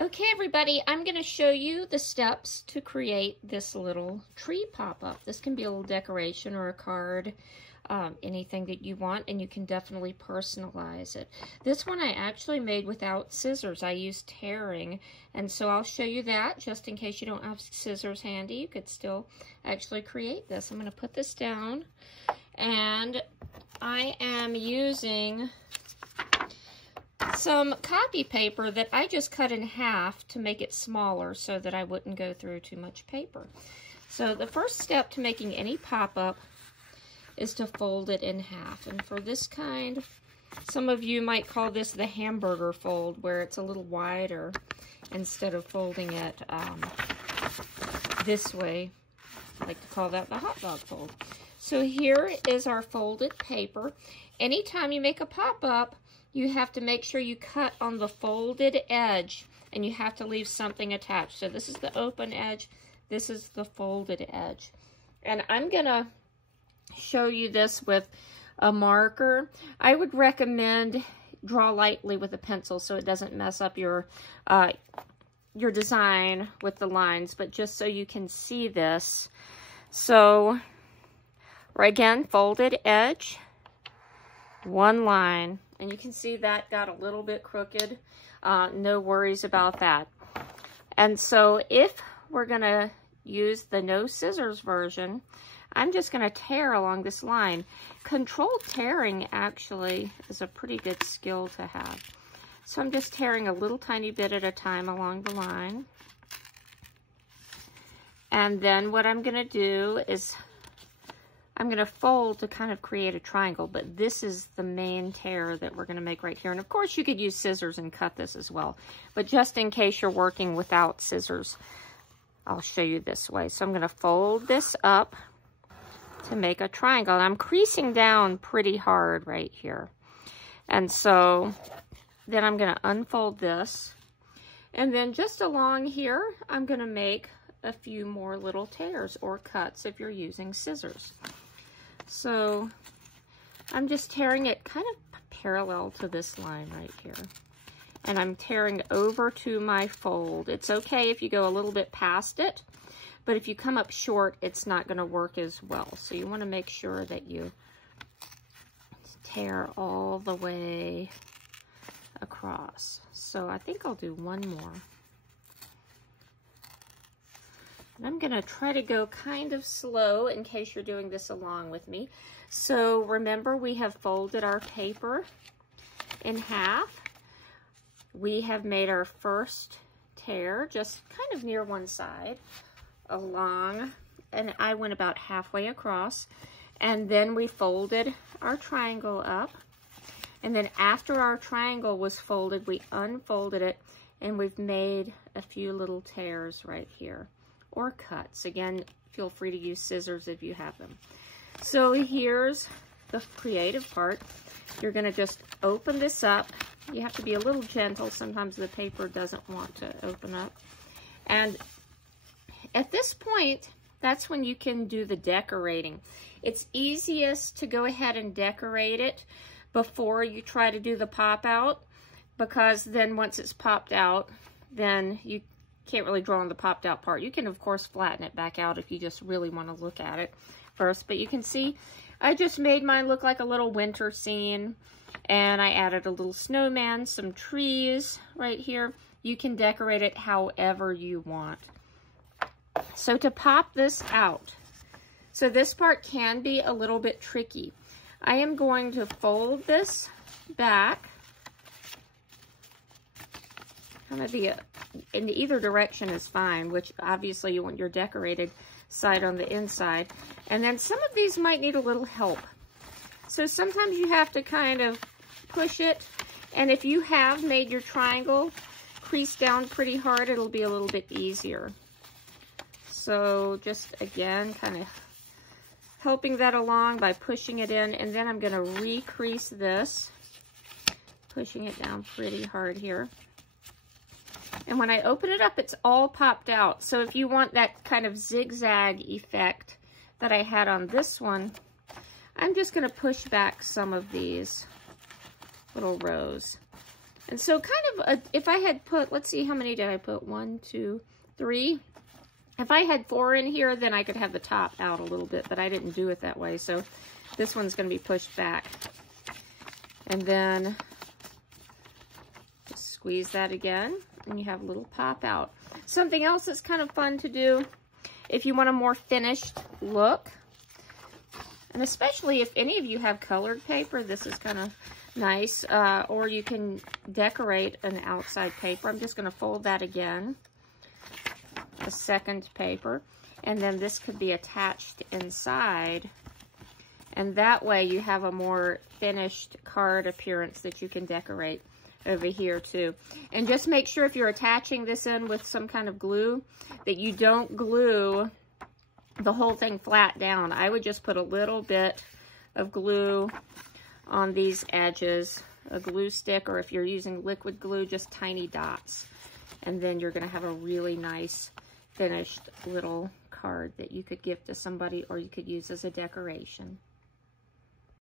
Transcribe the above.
Okay, everybody, I'm going to show you the steps to create this little tree pop-up. This can be a little decoration or a card, anything that you want, and you can definitely personalize it. This one I actually made without scissors. I used tearing, and so I'll show you that just in case you don't have scissors handy. You could still actually create this. I'm going to put this down, and I am using some copy paper that I just cut in half to make it smaller so that I wouldn't go through too much paper. So the first step to making any pop-up is to fold it in half. And for this kind, some of you might call this the hamburger fold, where it's a little wider instead of folding it this way. I like to call that the hot dog fold. So here is our folded paper. Anytime you make a pop-up, you have to make sure you cut on the folded edge, and you have to leave something attached. So this is the open edge, this is the folded edge. And I'm gonna show you this with a marker. I would recommend draw lightly with a pencil so it doesn't mess up your design with the lines, but just so you can see this. So, right again, folded edge, one line. And you can see that got a little bit crooked. No worries about that. And so if we're gonna use the no scissors version, I'm just gonna tear along this line. Controlled tearing actually is a pretty good skill to have. So I'm just tearing a little tiny bit at a time along the line. And then what I'm gonna do is I'm going to fold to kind of create a triangle, but this is the main tear that we're going to make right here. And of course you could use scissors and cut this as well, but just in case you're working without scissors, I'll show you this way. So I'm going to fold this up to make a triangle. And I'm creasing down pretty hard right here. And so then I'm going to unfold this. And then just along here, I'm going to make a few more little tears or cuts if you're using scissors. So I'm just tearing it kind of parallel to this line right here. And I'm tearing over to my fold. It's okay if you go a little bit past it, but if you come up short, it's not going to work as well. So you want to make sure that you tear all the way across. So I think I'll do one more. And I'm going to try to go kind of slow in case you're doing this along with me. So remember, we have folded our paper in half. We have made our first tear just kind of near one side along, and I went about halfway across. And then we folded our triangle up. And then after our triangle was folded, we unfolded it, and we've made a few little tears right here. Or cuts. Again, feel free to use scissors if you have them. So here's the creative part. You're going to just open this up. You have to be a little gentle. Sometimes the paper doesn't want to open up. And at this point, that's when you can do the decorating. It's easiest to go ahead and decorate it before you try to do the pop out, because then once it's popped out, then you can't really draw on the popped out part. You can of course flatten it back out if you just really want to look at it first, but you can see I just made mine look like a little winter scene, and I added a little snowman, some trees right here. You can decorate it however you want. So to pop this out, so this part can be a little bit tricky. I am going to fold this back kind of in either direction is fine, which obviously you want your decorated side on the inside. And then some of these might need a little help. So sometimes you have to kind of push it. And if you have made your triangle crease down pretty hard, it'll be a little bit easier. So just again, kind of helping that along by pushing it in. And then I'm going to re-crease this, pushing it down pretty hard here. And when I open it up, it's all popped out. So if you want that kind of zigzag effect that I had on this one, I'm just going to push back some of these little rows. And so kind of, if I had put, let's see, how many did I put? 1, 2, 3. If I had 4 in here, then I could have the top out a little bit, but I didn't do it that way. So this one's going to be pushed back. And then just squeeze that again, and you have a little pop out. Something else that's kind of fun to do, if you want a more finished look, and especially if any of you have colored paper, this is kind of nice. Or you can decorate an outside paper. I'm just going to fold that again. A second paper. And then this could be attached inside. And that way you have a more finished card appearance that you can decorate over here too. And just make sure if you're attaching this in with some kind of glue that you don't glue the whole thing flat down. I would just put a little bit of glue on these edges, a glue stick, or if you're using liquid glue, just tiny dots. And then you're going to have a really nice finished little card that you could give to somebody or you could use as a decoration.